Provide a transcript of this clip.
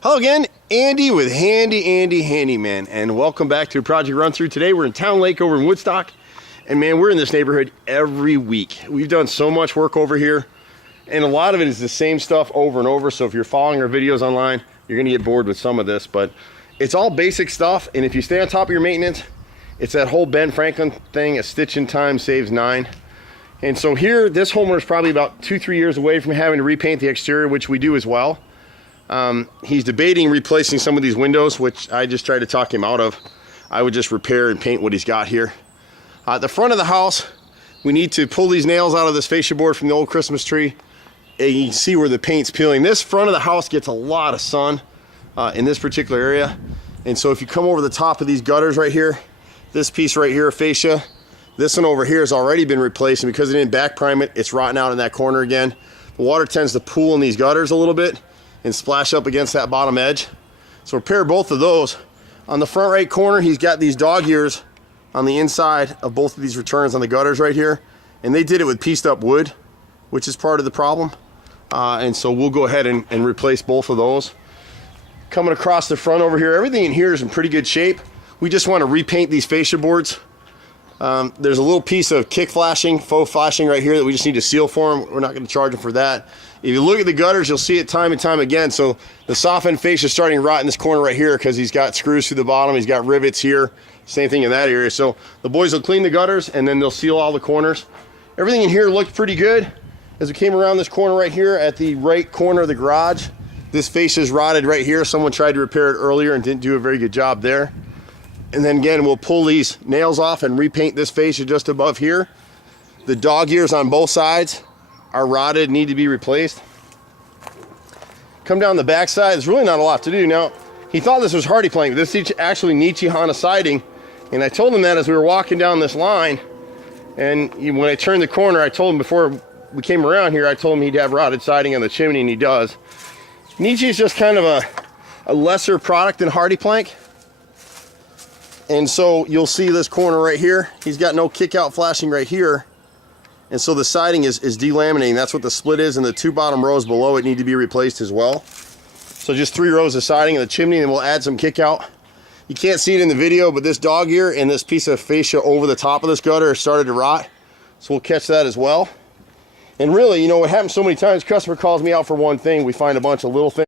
Hello again, Andy with Andy Handyman, and welcome back to a project run through. Today we're in Town Lake over in Woodstock, and man, we're in this neighborhood every week. We've done so much work over here, and a lot of it is the same stuff over and over. So if you're following our videos online, you're gonna get bored with some of this, but it's all basic stuff. And if you stay on top of your maintenance, it's that whole Ben Franklin thing: a stitch in time saves 9. And so here, this homeowner is probably about 2-3 years away from having to repaint the exterior, which we do as well. He's debating replacing some of these windows, which I just tried to talk him out of. I would just repair and paint what he's got here. At the front of the house, we need to pull these nails out of this fascia board from the old Christmas tree. And you can see where the paint's peeling. This front of the house gets a lot of sun in this particular area. And so if you come over the top of these gutters right here, this piece right here, fascia, this one over here has already been replaced, and because it didn't back prime it, it's rotting out in that corner again. The water tends to pool in these gutters a little bit and splash up against that bottom edge. So repair both of those. On the front right corner, he's got these dog ears on the inside of both of these returns on the gutters right here, and they did it with pieced up wood, which is part of the problem. And so we'll go ahead and replace both of those. Coming across the front over here, everything in here is in pretty good shape. We just want to repaint these fascia boards. There's a little piece of kick flashing, faux flashing right here that we just need to seal for him. We're not going to charge him for that. If you look at the gutters, you'll see it time and time again. So the softened fascia is starting to rot in this corner right here because he's got screws through the bottom. He's got rivets here. Same thing in that area. So the boys will clean the gutters and then they'll seal all the corners. Everything in here looked pretty good. As we came around this corner right here at the right corner of the garage, this fascia is rotted right here. Someone tried to repair it earlier and didn't do a very good job there. And then again, we'll pull these nails off and repaint this fascia just above here. The dog ears on both sides are rotted, need to be replaced. Come down the back side, there's really not a lot to do. Now, he thought this was hardy plank. This is actually Nichihana siding. And I told him that as we were walking down this line. And when I turned the corner, I told him before we came around here, I told him he'd have rotted siding on the chimney, and he does. Nichi is just kind of a lesser product than hardy plank. And so you'll see this corner right here. He's got no kick out flashing right here. And so the siding is delaminating. That's what the split is, and the 2 bottom rows below it need to be replaced as well. So just 3 rows of siding in the chimney, and we'll add some kick out. You can't see it in the video, but this dog ear and this piece of fascia over the top of this gutter started to rot. So we'll catch that as well. And really, you know, what happens so many times, customer calls me out for one thing, we find a bunch of little things